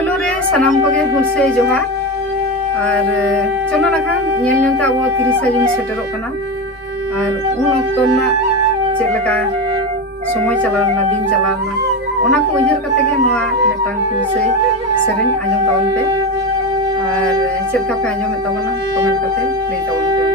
Polo रे सनाम को गे हुलसे जोहार और चलो लखान नेल नेलता वो 30 दिन सेटरों कना और उन ऑक्टो ना चेलका समय चलाना दिन चलाना ओना को उजर कते गे नोआ मेटांग हुलसे सेरेन आजम तावन पे और चेलका पे आजम तावना कमेंट कते ले तावन पे।